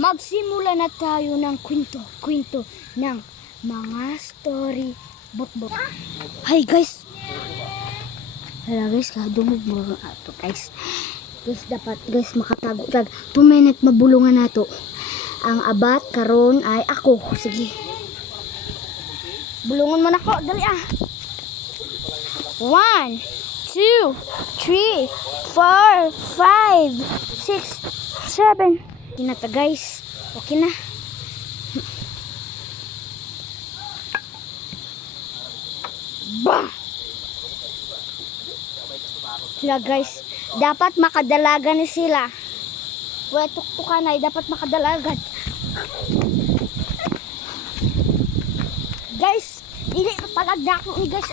magsimula na tayo ng kwento ng mga story bot. Hi guys. Hala guys, kadungog mo ato guys. Guys, dapat guys makatago tag 2 minute mabulungan nato. Ang abat karon ay ako. Sige. Bulungan mo na ko, dali ah. 1 2 3 4 5 6 7. Kinata guys. Okay na. Bam! Sila guys, dapat makadalaga ni sila. Wala tuktukan ay dapat makadalagan. Guys, dili palagda ko ni guys.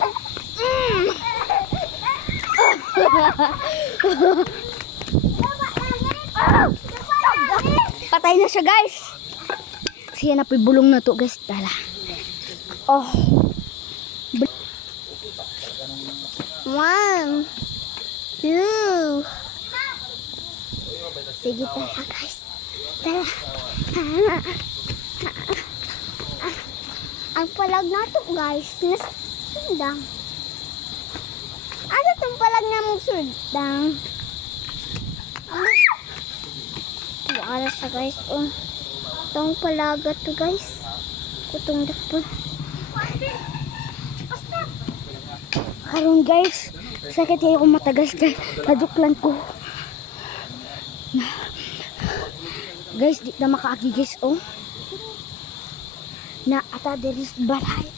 Patay na siya guys. Siya na pibulong na to guys. Dala. Oh. 1 2. Sige tara guys. Tara. Ang palag na to guys. Nasundang. Ano itong palag na mong sundang? Ito alas sa guys. Oh. Itong palaga to guys. Kutong dakpon. Karon guys. Sakit kayo kung matagas ka. Naduklan ko. Guys, di na makaagi guys. Oh. Na ata deris balay.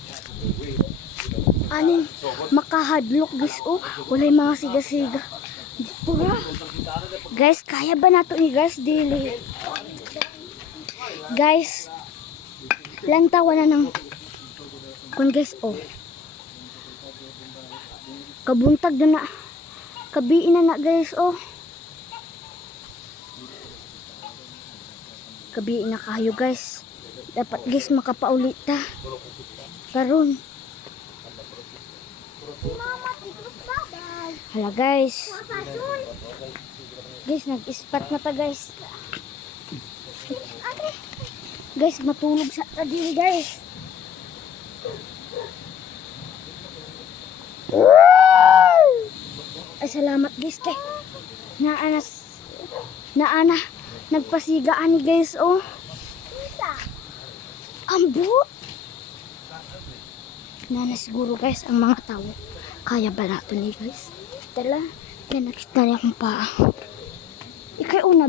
Aning makahadlok guys. Oh. Walay mga siga-siga. Dito na. Guys, kaya ba nato ni guys? Dili. Guys, lantawan na ng kun guys. Oh. Kabuntag na kabiin na guys. Oh. Kabiin na kayo guys. Dapat guys makapaulit ta. Karon. Hala guys. Guys, nag-ispat na ta guys. Guys, matulog sa kadiri guys. Ay, salamat guys kay naana nagpasigaan ni guys. Oh, ambot na siguro guys ang mga tao kaya ba nato ni guys. Tala, yan nakita niya akong paa. Ikay una